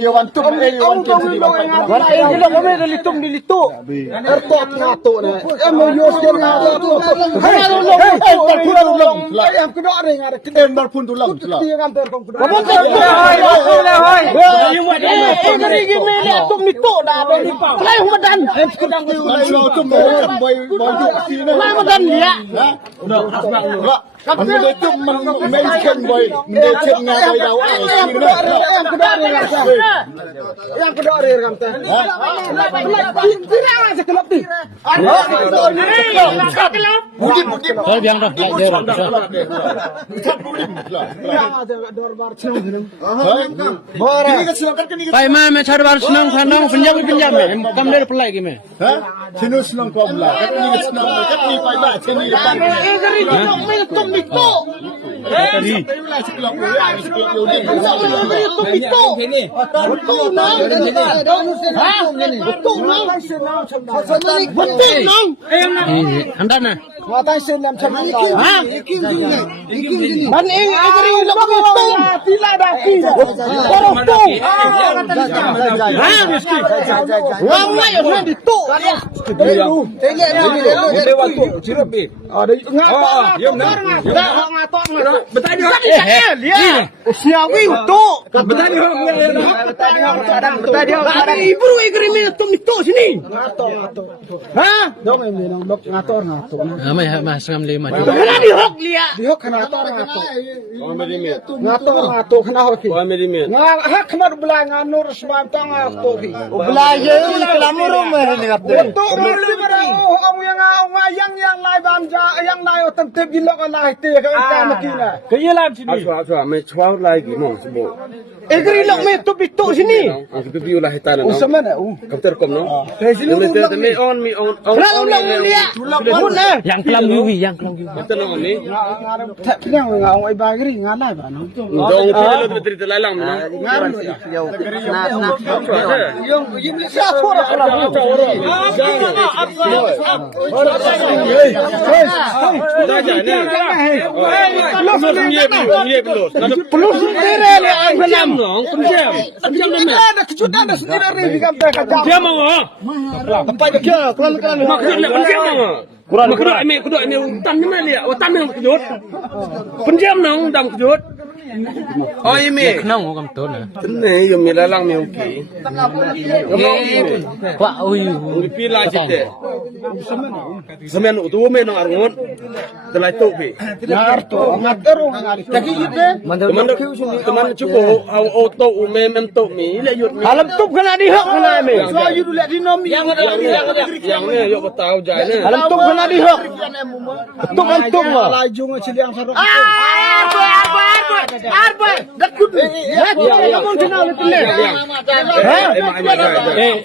Dia wantum wantum sini Gila kami dilitung dilitu. Ertot ngato na. Yos dia ngato. Ayam kedok ring ada. Embar pun tulang. Dia nganter kong kedok. Kamu ngeri gini litung nitu dah. Play humadan. Play humadan dia. Anh đi chụp mình khen boy, mình khen ngay đây đâu ai xin nữa. Yang kedok ring nganter. Tidak aja kelop ti. Thôi biang dah, lại giờ rồi. Dorbar senang. Pai ma char bar senang khanang pinjam me. Kam der pelai ki me. Hah? Sino senang kau belah. Kat ni senang, kat ni pai lah sini depan. Tadi. Anda na. Watai senam senang. Ha? Man egri lok itu. Tila daki. Korok tu. Ha? Wang mai orang ditu. Ada ngator. Betul dia. Siawi tu. Betul dia. Ada ibu egri me tum ditu sini. Ngator. Ha? Dong em nang lok ngator. Mas ngam lima. Kena dihok lia. Dihok ngator. Ngator kena hoki. Ngah kena belah nganur sebantang ngator ki. Belah je kelamur mer ni kap. Tu yang lai banja yang lai tentep gilok lai te ka makina. Kaya lam sini. Me chwang lai ki mong sebo. Egri lok me tu bitu sini. Ang pipiu lah hitan no. Usman Kapter kom no. Sini Me on. Lang lia. Pun na. Yang kelam yuwi. Kapter no ni. tak pinang ngau ai bagri ngalai ba no. Dong pila lo betri te lalang no. Yung sa fora kala. Pelus tere le ang kelam. Ada kejutan ada sendiri di kantor kacang. Dia mau. Tempat dia kelan-kelan. Maksudnya penjam mau. Kurang kedua ini utan ni mana dia? Utan yang kejut. Penjam nang dam kejut. Oh ime. Kenang kam tu na. Tene yo me lalang me uki. Wa ui. Uri pila site. Semen utu me nang arngon. Telai tu pi. Ngator ngari. Taki yute. Teman cuko au auto ume mem tu mi le yut mi. Alam tu kena dihok kena me. So you lihat di nomi. Yang ne yo betau jai ne. Alam tu kena dihok. Tuk antum ma. Lajung ciliang sarok. Arba. Dakut. Kamu kenal letne.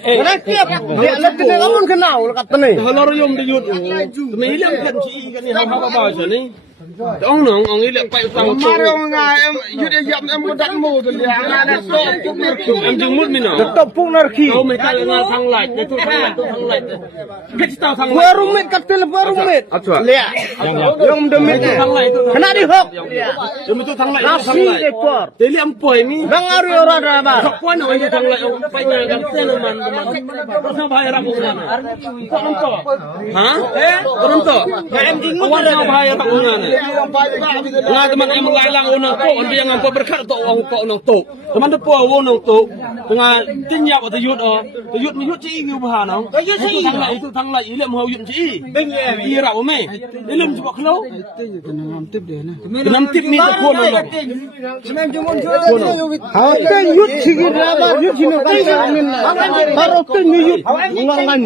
Kenapa? Dia letne kamu kenal katne. Halor yom de yut. Me ilang kan ci kan ni ha ba ni. Ông nong ông ấy lại quay sang Mario ngai em yut yam em mudat mo tu dia. Ada em dừng mút mình nào. Tetap pun narki. Ông mấy cái là thằng lại, cái tu thằng lại. Cái tao thằng lại. Warumit katil warumit. Lihat. Yang demit Thằng lại tu. Kena dihok. Chúng tu thằng lại. Nasi ekor. Jadi em poi mi. Dengar orang ada. Kau poi nak orang thằng lại ông phải nhà gần tên man. Sao bayar aku mana? Kau nonton? Hah? Kau nonton? Em ding mút. Kau bayar aku mana? Nga teman em ngalang unang to on yang ngam berkat to ong ko nang to teman de po wo nang to nga tinya wa yut yut mi yut chi yu ba nang itu thang lai ile mo yut chi i ra o me ile mi ba khlo nam tip mi ko no Ada yut sigi drama yut sini kan. Baru tu yut ngangan.